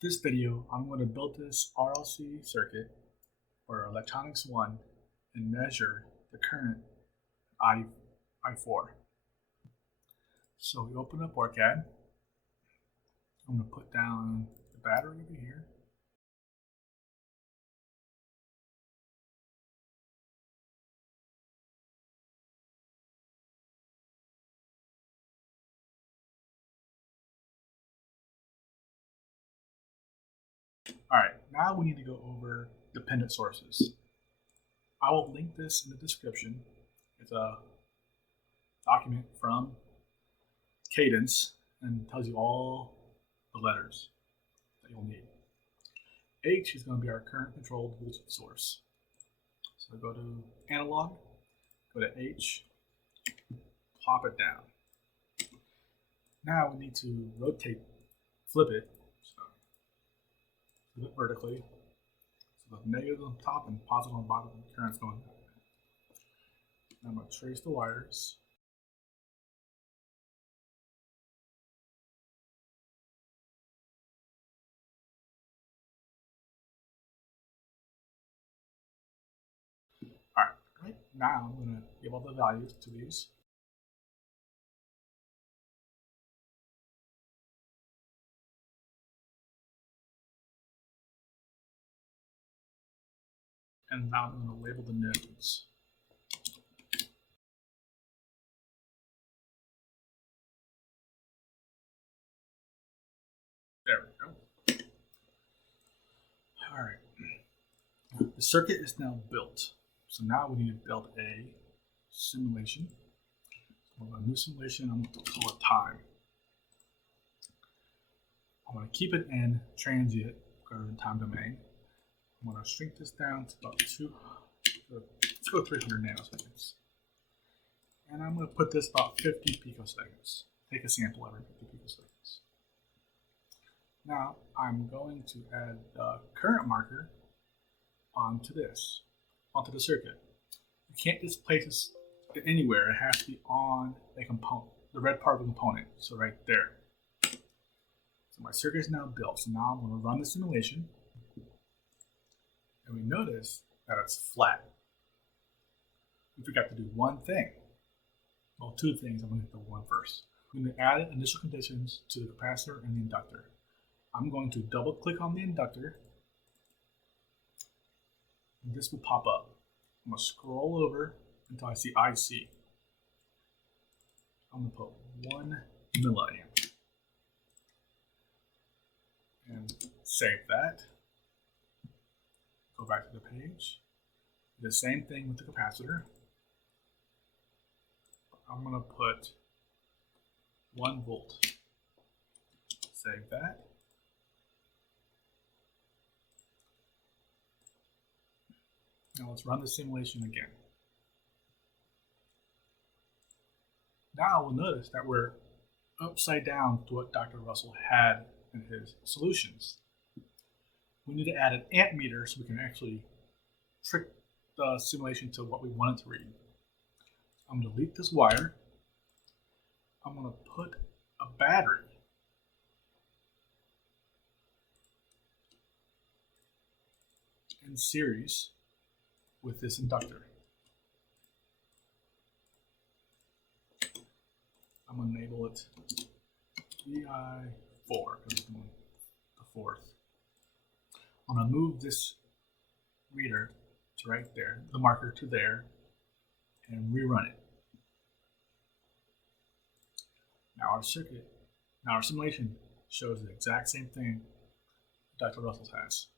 This video, I'm going to build this RLC circuit for electronics 1 and measure the current I4. So we open up OrCAD. I'm going to put down the battery over here. Alright, now we need to go over dependent sources. I will link this in the description. It's a document from Cadence and tells you all the letters that you'll need. H is going to be our current controlled voltage source. So go to analog, go to H, plop it down. Now we need to flip it vertically. So the negative on top and positive on the bottom, the current's going that way. I'm going to trace the wires. Alright, now I'm going to give all the values to these. And now I'm going to label the nodes. There we go. Alright. The circuit is now built. So now we need to build a simulation. So a new simulation, I'm going to call it time. I'm going to keep it in transient, go to the time domain. I'm going to shrink this down to about let's go 300 nanoseconds. And I'm going to put this about 50 picoseconds. Take a sample every 50 picoseconds. Now I'm going to add the current marker onto the circuit. You can't just place this anywhere. It has to be on a component, the red part of the component. So right there. So my circuit is now built. So now I'm going to run the simulation. And we notice that it's flat. We forgot to do one thing. Well, two things. I'm going to hit the one first. I'm going to add initial conditions to the capacitor and the inductor. I'm going to double click on the inductor. And this will pop up. I'm going to scroll over until I see IC. I'm going to put 1 milliamp. And save that. Go back to the page. The same thing with the capacitor. I'm going to put 1 volt. Save that. Now let's run the simulation again. Now we'll notice that we're upside down to what Dr. Russell had in his solutions. We need to add an amp meter so we can actually trick the simulation to what we want it to read. I'm going to delete this wire. I'm going to put a battery in series with this inductor. I'm going to enable it VI4 because it's the fourth. I'm going to move this reader to right there, the marker to there, and rerun it. Now our simulation shows the exact same thing Dr. Russell has.